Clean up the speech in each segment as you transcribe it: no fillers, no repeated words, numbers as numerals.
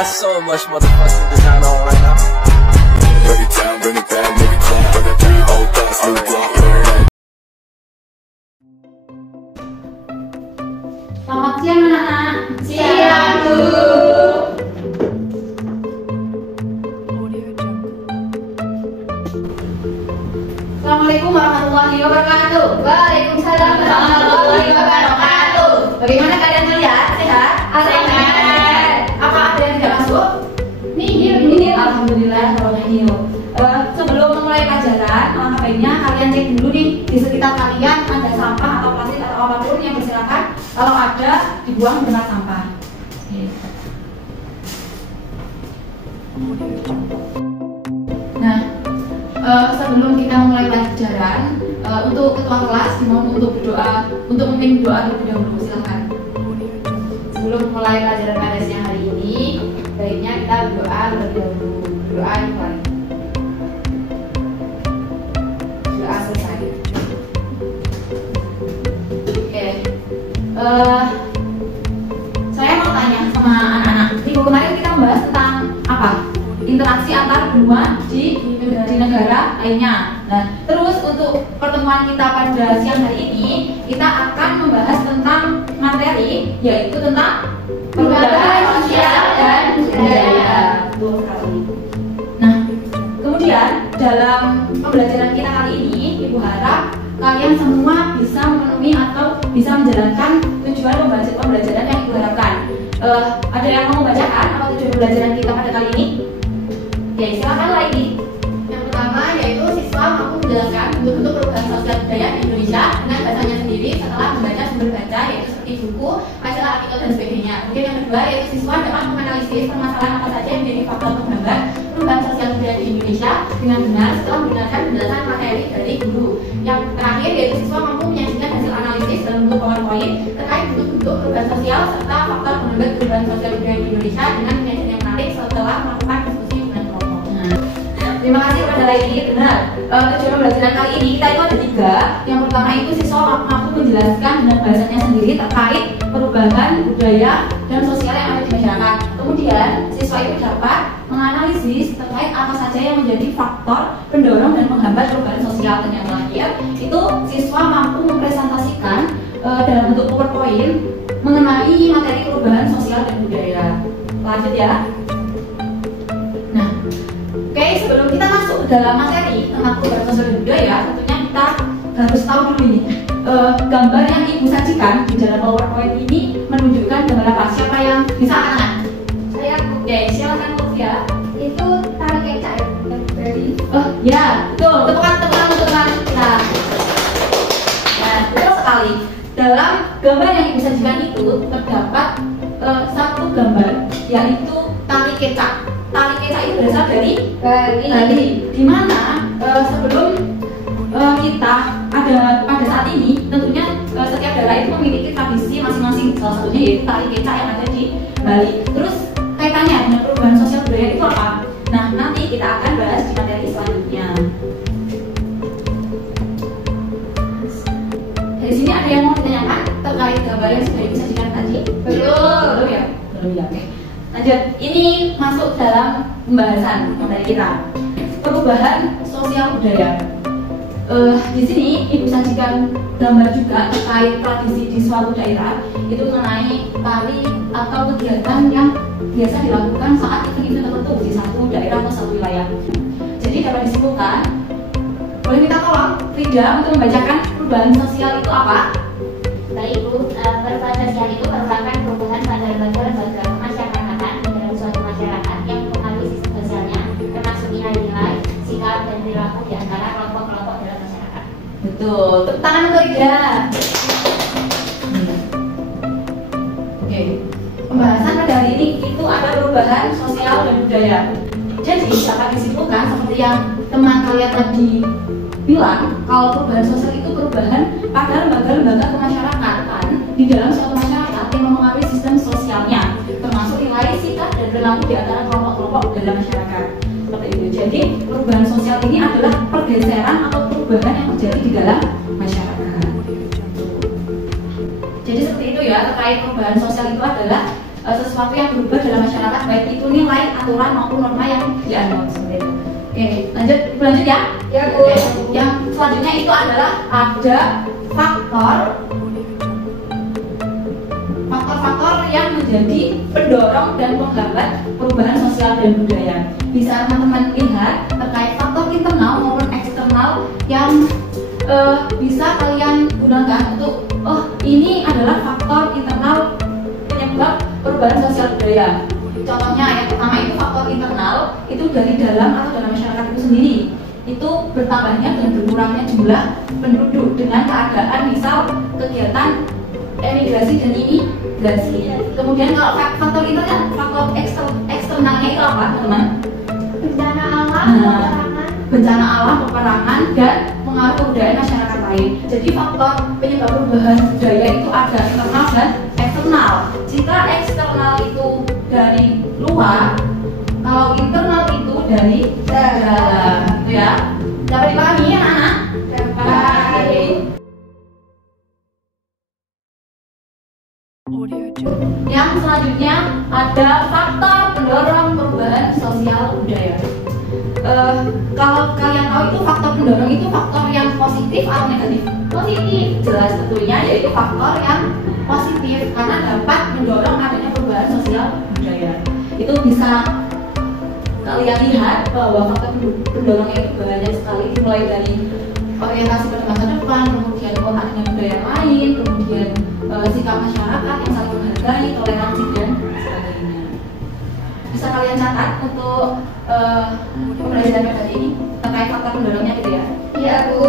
got so much motherfucking design on right now. Break it down, bring it back, make it clap. I got 3 old thoughts, new block, wear that. Selamat siang anak-anak. Siang, Bu. Assalamualaikum warahmatullahi wabarakatuh. Waalaikumsalam warahmatullahi wabarakatuh. Bagaimana kalian melihat? Sehat? Sehat. Apa ada yang tidak masuk? Nihil. Alhamdulillah kalau nihil. Sebelum memulai pelajaran, alangkah baiknya kalian cek dulu nih di sekitar kalian ada sampah atau plastik atau apapun yang berserakan. Kalau ada, dibuang di tempat sampah. Nah, sebelum kita mulai pelajaran, untuk ketua kelas dimohon untuk berdoa, untuk memimpin doa terlebih dahulu. Silakan. Sebelum mulai pelajaran pada siang hari ini, baiknya kita berdoa terlebih dahulu. Berdoa dimulai. Doa selesai. Oke. Saya mau tanya sama anak-anak. Minggu kemarin kita membahas tentang apa? Interaksi antar benua di negara lainnya. Nah, terus untuk pertemuan kita pada siang hari ini, kita akan membahas tentang materi, yaitu tentang Perubahan sosial dan budaya. Betul sekali. Nah, kemudian dalam pembelajaran kita kali ini, Ibu harap kalian semua bisa memenuhi atau bisa menjalankan tujuan pembelajaran yang Ibu harapkan. Ada yang mau membacakan apa tujuan pembelajaran kita pada kali ini? Oke, silakan lagi. Yang pertama yaitu siswa mampu menjelaskan bentuk-bentuk perubahan sosial budaya di Indonesia dengan bahasanya sendiri setelah membaca sumber baca yaitu seperti buku, majalah, artikel dan sebagainya. Kemudian yang kedua yaitu siswa dapat menganalisis permasalahan apa saja yang menjadi faktor penghambat perubahan sosial budaya di Indonesia dengan benar setelah mendengarkan penjelasan materi dari guru. Yang terakhir yaitu siswa mampu menyajikan hasil analisis dalam bentuk PowerPoint terkait bentuk-bentuk perubahan sosial serta faktor penghambat perubahan sosial budaya di Indonesia dengan penyajian yang menarik setelah melakukan diskusi dengan kelompok. Terima kasih kepada Laini. Benar. Tujuan pembelajaran kali ini kita itu ada 3. Yang pertama itu siswa mampu menjelaskan dengan bahasanya sendiri terkait perubahan budaya dan sosial yang ada di masyarakat. Kemudian siswa itu dapat menganalisis terkait apa saja yang menjadi faktor pendorong dan menghambat perubahan sosial. Dan yang terakhir itu siswa mampu mempresentasikan dalam bentuk PowerPoint mengenai materi perubahan sosial dan budaya. Lanjut ya. Nah, oke, sebelum kita masuk ke dalam materi tentang perubahan sosial dan budaya, tentunya kita harus tahu dulu nih gambar yang Ibu sajikan di dalam PowerPoint ini menunjukkan gambar apa? Siapa yang bisa angkat? Saya Oke, silakan Sofia. itu tarik kecap dari Oh ya, betul. Tepukan untuk teman kita. Nah, betul sekali. Dalam gambar yang Ibu sajikan itu terdapat satu gambar, yaitu tali kecap. Tali kecap itu berasal dari Bali, di mana sebelum kita ada pada saat ini, tentunya setiap daerah itu memiliki tradisi masing-masing. Salah satunya yaitu tali kecap yang ada di Bali. Terus kaitannya dengan perubahan sosial budaya itu apa? Nah, nanti kita akan bahas di materi selanjutnya. Dari sini ada yang mau ditanyakan terkait gambar yang sudah Ibu sajikan tadi? Belum ya? Belum ya, oke. Lanjut, ini masuk dalam pembahasan materi kita. Perubahan sosial budaya. Di sini Ibu sajikan gambar juga terkait tradisi di suatu daerah, itu mengenai tari atau kegiatan yang biasa dilakukan saat event tertentu di satu daerah atau satu wilayah. Jadi dapat disimpulkan, boleh minta tolong Frida untuk membacakan perubahan sosial itu apa? Baik Bu, perubahan sosial itu merupakan perubahan pada lembaga-lembaga kemasyarakatan di dalam suatu masyarakat yang mempengaruhi sistem sosialnya, termasuk nilai-nilai, sikap dan perilaku di antara kelompok-kelompok dalam masyarakat. Betul, tepuk tangan untuk Ida. Oke, pembahasan pada hari ini itu ada perubahan sosial dan budaya. Jadi dapat disimpulkan seperti yang teman kalian tadi bilang, kalau perubahan sosial itu perubahan pada lembaga-lembaga kemasyarakatan di dalam suatu masyarakat yang mempengaruhi sistem sosialnya, termasuk nilai, sikap dan perilaku di antara kelompok-kelompok dalam masyarakat. Seperti itu. Jadi perubahan sosial ini adalah pergeseran atau perubahan yang terjadi di dalam masyarakat. Jadi seperti itu ya, terkait perubahan sosial itu adalah sesuatu yang berubah dalam masyarakat, baik itu nilai, aturan maupun norma yang dianut seperti itu. Oke, lanjut ya. Ya, Bu. Oke, yang selanjutnya itu adalah ada faktor-faktor yang menjadi pendorong dan penghambat perubahan sosial dan budaya. Bisa teman-teman lihat terkait faktor internal maupun eksternal yang bisa kalian gunakan untuk ini adalah faktor internal penyebab perubahan sosial budaya. Contohnya yang pertama itu faktor internal itu dari dalam atau dalam masyarakat itu sendiri. Itu bertambahnya dan berkurangnya jumlah penduduk dengan keadaan misal kegiatan emigrasi dan imigrasi. Kemudian kalau faktor internal, faktor eksternalnya itu apa, teman-teman? Bencana alam, bencana alam, peperangan, dan pengaruh kebudayaan masyarakat lain. Jadi faktor penyebab perubahan budaya itu ada internal dan eksternal. Jika eksternal itu dari luar, kalau internal itu dari dalam, gitu ya. Dapat dipahami ya, anak-anak? Dapat. Yang selanjutnya ada faktor pendorong perubahan sosial budaya. Kalau kalian tahu itu faktor pendorong itu faktor yang positif atau negatif? Positif, jelas tentunya, yaitu faktor yang positif karena dapat mendorong adanya perubahan sosial budaya. Itu bisa kalian lihat bahwa faktor pendorongnya itu banyak sekali, dimulai dari orientasi pada masa depan, kemudian kontak dengan budaya lain, kemudian sikap masyarakat yang saling menghargai, toleransi dan sebagainya. Bisa kalian catat untuk pembelajaran pada ini terkait faktor pendorongnya gitu ya? Iya, Bu.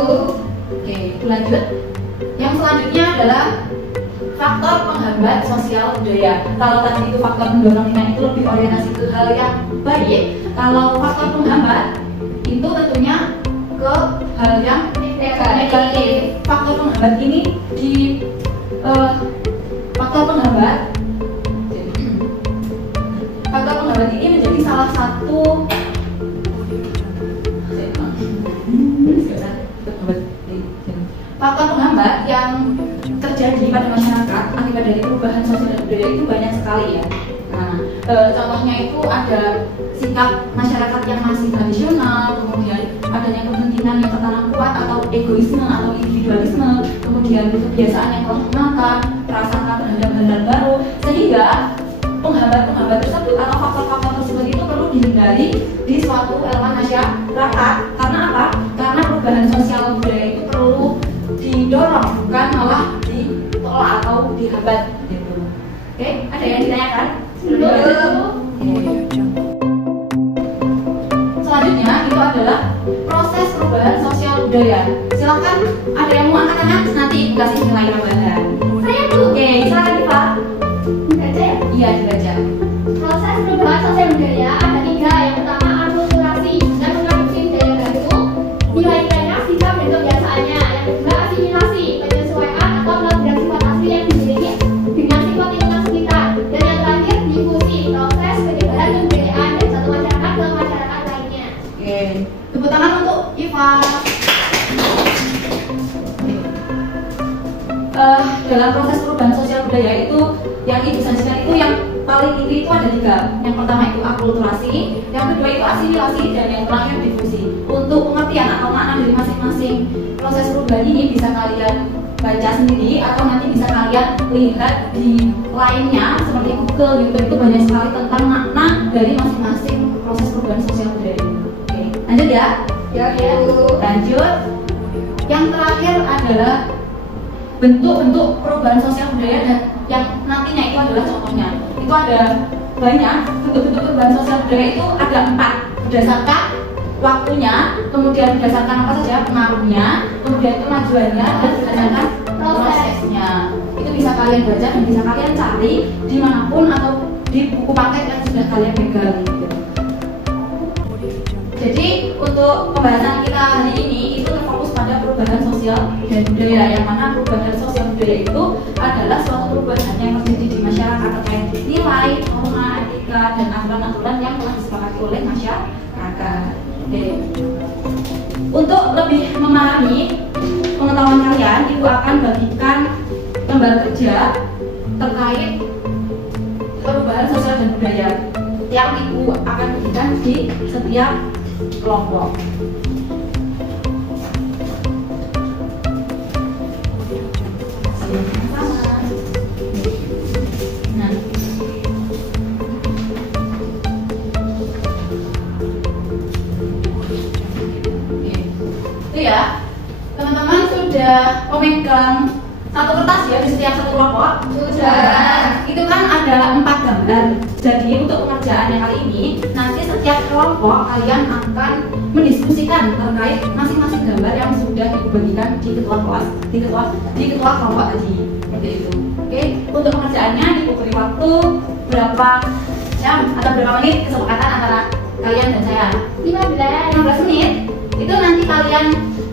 Oke, lanjut. Yang selanjutnya adalah faktor penghambat sosial budaya. Kalau tadi itu faktor pendorongnya itu lebih orientasi ke hal yang baik. Kalau faktor penghambat itu tentunya ke hal yang negatif. Faktor penghambat ini faktor penghambat ini menjadi salah satu faktor penghambat yang terjadi pada masyarakat akibat dari perubahan sosial dan budaya itu banyak sekali ya. Nah, contohnya itu ada sikap masyarakat yang masih tradisional, kemudian adanya kepentingan yang tertanam kuat atau egoisme atau individualisme, kemudian kebiasaan yang telah menggunakan prasangka terhadap hal baru, sehingga penghambat tersebut atau faktor-faktor tersebut itu perlu dihindari di suatu elemen masyarakat. Karena apa? Karena perubahan sosial budaya itu perlu didorong, bukan malah ditolak atau dihambat gitu. Oke, ada yang ditanyakan? Selanjutnya itu adalah proses perubahan sosial budaya. Silakan ada yang mau angkat tangan, nanti kasih nilai tambahan. Saya, Bu. Oke, silakan Pak. Dibaca ya? Iya, dibaca. Proses perubahan sosial budaya ada 3. Yang pertama akulturasi dan mengadopsi budaya baru. Nilai-nilainya, sikap dan kebiasaannya. Yang kedua asimilasi, penyesuaian atau melakukan sifat asli yang dimiliki dengan sifat lingkungan sekitar. Dan yang terakhir difusi, proses penyebaran kebudayaan dari satu masyarakat ke masyarakat lainnya. Oke, tepuk tangan untuk Iva. Dalam proses perubahan sosial budaya itu yang ibu sajikan itu yang paling tinggi itu ada 3. Yang pertama itu akulturasi, yang kedua itu asimilasi, dan yang terakhir difusi. Untuk pengertian atau makna dari masing-masing proses perubahan ini bisa kalian baca sendiri atau nanti bisa kalian lihat di lainnya seperti Google, YouTube, itu banyak sekali tentang makna dari masing-masing proses perubahan sosial budaya ini. Oke, lanjut ya. Ya, Bu. Lanjut. Yang terakhir adalah bentuk-bentuk perubahan sosial budaya dan yang nantinya itu adalah contohnya. Itu ada banyak bentuk-bentuk perubahan sosial budaya, itu ada 4 berdasarkan waktunya, kemudian berdasarkan apa saja pengaruhnya, kemudian kemajuannya, dan berdasarkan prosesnya. Itu bisa kalian baca dan bisa kalian cari dimanapun atau di buku paket yang sudah kalian pegang gitu. Jadi untuk pembahasan kita hari ini itu terfokus pada perubahan sosial dan budaya, yang mana perubahan sosial budaya itu adalah suatu perubahan yang terjadi di masyarakat terkait nilai, norma, etika, dan aturan-aturan yang telah disepakati oleh masyarakat. Oke. Untuk lebih memahami pengetahuan kalian, Ibu akan bagikan lembar kerja terkait perubahan sosial dan budaya yang Ibu akan berikan di setiap kelompok. Nah, itu ya, teman-teman sudah memegang satu kertas ya di setiap satu kelompok. Sudah. Itu kan ada 4 gambar. Jadi untuk pengerjaan yang kali ini, nanti setiap kelompok kalian akan mendiskusikan terkait masing-masing gambar yang sudah dibagikan di ketua kelas, di ketua kelompok tadi. Seperti itu. Oke, untuk pengerjaannya Ibu beri waktu berapa jam atau berapa menit kesepakatan antara kalian dan saya? 15 menit. Itu nanti kalian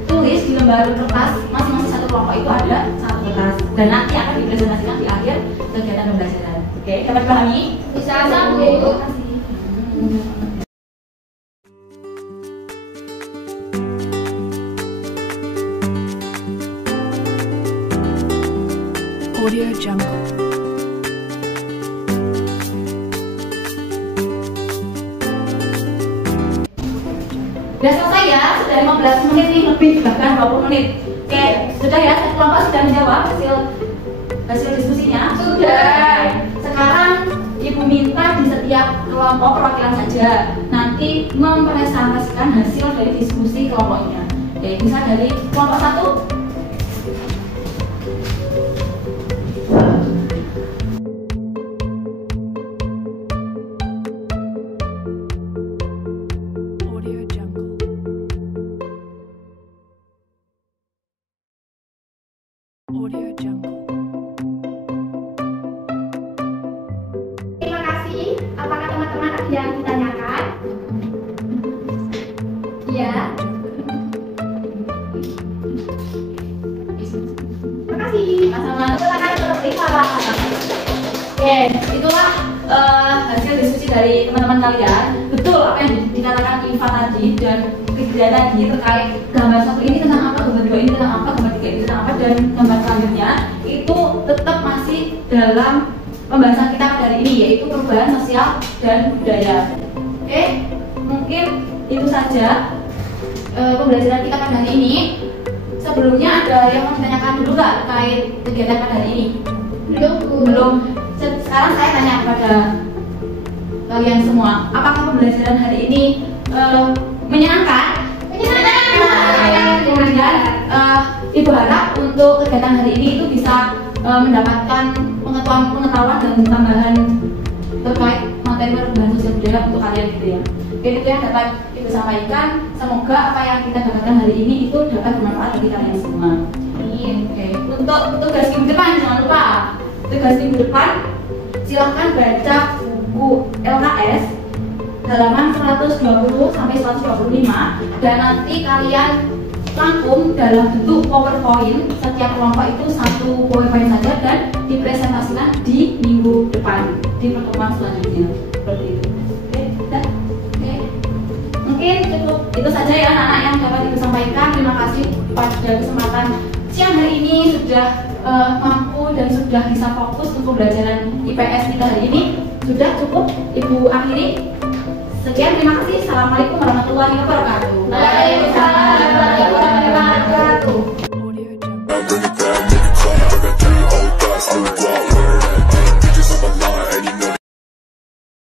tulis di lembar kertas masing-masing satu kelompok itu ada satu kertas dan nanti akan dipresentasikan di akhir kegiatan pembelajaran. Oke, dapat pahami? Bisa, Bu. Audio Jungle. Sudah selesai ya, sudah 15 menit nih, lebih bahkan 20 menit. Oke, sudah ya, kelompok sudah menjawab hasil diskusinya? Sudah. Sekarang Ibu minta di setiap kelompok perwakilan saja nanti mempresentasikan hasil dari diskusi kelompoknya. Oke, bisa dari kelompok 1. Audio Jungle. Audio Jungle. Terima kasih. Apakah teman-teman ada yang ditanyakan? Ya. Terima kasih. Sama-sama. Silakan berbicara. Oke, itulah hasil diskusi dari teman-teman kalian. Betul apa yang dikatakan Iva tadi dan Fikria tadi terkait gambar 1 ini tentang apa, gambar 2 ini tentang apa, gambar 3 ini tentang apa, dan gambar selanjutnya itu tetap masih dalam pembahasan kita dari ini, yaitu perubahan sosial dan budaya. Oke, mungkin itu saja pembelajaran kita pada hari ini. Sebelumnya ada yang mau ditanyakan dulu nggak terkait kegiatan pada hari ini? Belum. Sekarang saya tanya kepada kalian semua, apakah pembelajaran hari ini menyenangkan? Kemudian Ibu harap untuk kegiatan hari ini itu bisa mendapatkan pengetahuan dan tambahan terkait materi perubahan sosial budaya untuk kalian gitu ya. Jadi itu yang dapat Ibu sampaikan. Semoga apa yang kita dapatkan hari ini itu dapat bermanfaat bagi kalian semua. Oke. Untuk tugas minggu depan jangan lupa. Tugas minggu depan silahkan baca buku LKS halaman 120 sampai 125 dan nanti kalian rangkum dalam bentuk PowerPoint. Setiap kelompok itu 1 PowerPoint saja dan dipresentasikan di minggu depan di pertemuan selanjutnya. Seperti itu. Oke, dah. Oke. Mungkin cukup itu saja ya anak-anak yang dapat Ibu sampaikan. Terima kasih pada kesempatan siang hari ini sudah mampu dan sudah bisa fokus untuk pembelajaran IPS kita hari ini. Sudah cukup Ibu akhiri. Sekian, terima kasih. Assalamualaikum warahmatullahi wabarakatuh. Waalaikumsalam warahmatullahi wabarakatuh. Audio Jungle. Bring it down, make it